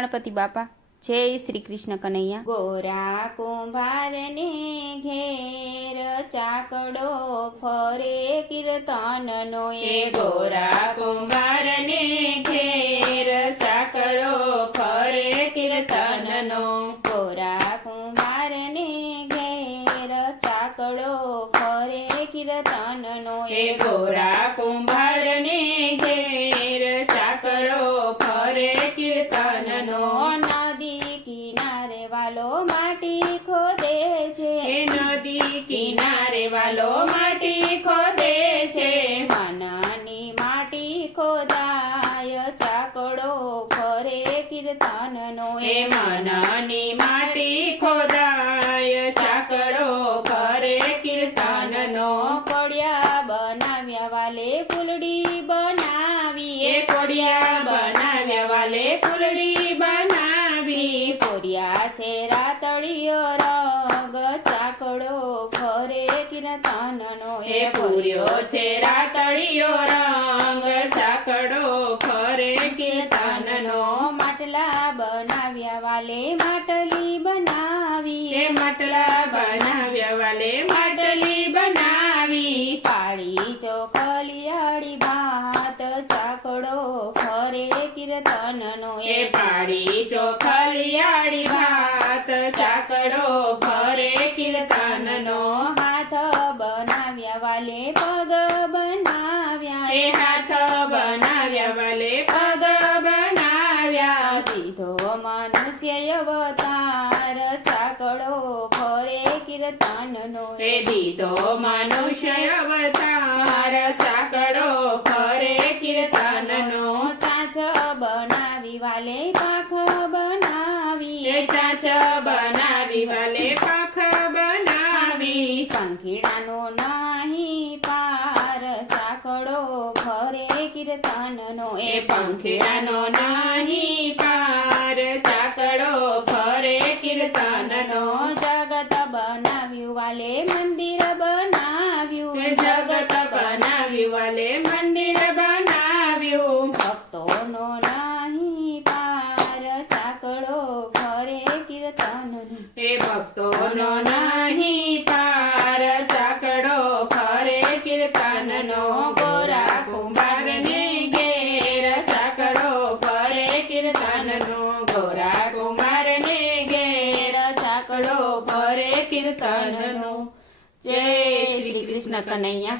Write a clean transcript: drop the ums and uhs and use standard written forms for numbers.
ગણપતિ બાપા, જય શ્રી કૃષ્ણ કનૈયા। ગોરા કુંભારને ઘેર ચાકડો ફરે કીર્તનનો, એ ગોરા કુંભારને ઘેર ચાકડો ફરે કીર્તનનો, ગોરા કુંભારને ઘેર ચાકડો ફરે કીર્તનનો, એ ગોરા કુંભારને ઘેર ચાકડો ફરે કીર્તનનો। નદી કિનારે વાલો માટી ખોદે છે, નદી કિનારે વાલો માટી ખોદે છે, મનની માટી ખોદાય ચાકડો ફરે કીર્તનનો, એ મનની માટી ખોદાય ચાકડો ફરે કીર્તનનો। કોડિયા બનાવ્યા વાલે ફૂલડી બનાવી, એ કોડિયા બનાવ્યા વાલે ફૂલડી બનાવી, પોર્યા છે રાતળિયો રંગ ચાકડો ફરે કીર્તનનો, એ પૂર્યો છે રાતળિયો રંગ ચાકડો ફરે કીર્તનનો। માટલા બનાવ્યા વાલે માટલી બનાવી, એ માટલા બનાવ્યા વાલે માટલી બનાવી, પાળી ચોખલિયાળી ભાત ચાકડો ફરે કીર્તનનો, એ પાળી ચોખલિયાળી ભાત ચાકડો ફરે કીર્તનનો। હાથ બનાવ્યા વાલે પગ બનાવ્યા, એ હાથ બનાવ્યા વાલે પગ બનાવ્યા, દીધો મનુષ્ય અવતાર ચાકડો ફરે કીર્તનનો, એ દીધો મનુષ્ય અવતાર ચાકડો ફરે કીર્તનનો। ચાંચ બનાવી વાલે પાખ બનાવી, એ ચાંચ બનાવી વાલે પાખ બનાવી, પંખીડાનો નહીં પાર ચાકડો ફરે કીર્તનનો, એ પંખીડાનો નહીં પાર ચાકડો ફરે કીર્તનનો। જગત બનાવ્યું વાલે મંદિર બનાવ્યું, જગત બનાવ્યું વાલે મંદિર બનાવ્યું, ભક્તોનો નહીં પાર ચાકડો ફરે કીર્તનનો, એ ભક્તોનો નહીં પાર ચાકડો ફરે કીર્તનનો। ગોરા કુંભારને ઘેર ચાકડો ફરે કીર્તનનો, ગોરા કુંભારને ઘેર ચાકડો ફરે કીર્તનનો। જય શ્રી કૃષ્ણ કનૈયા।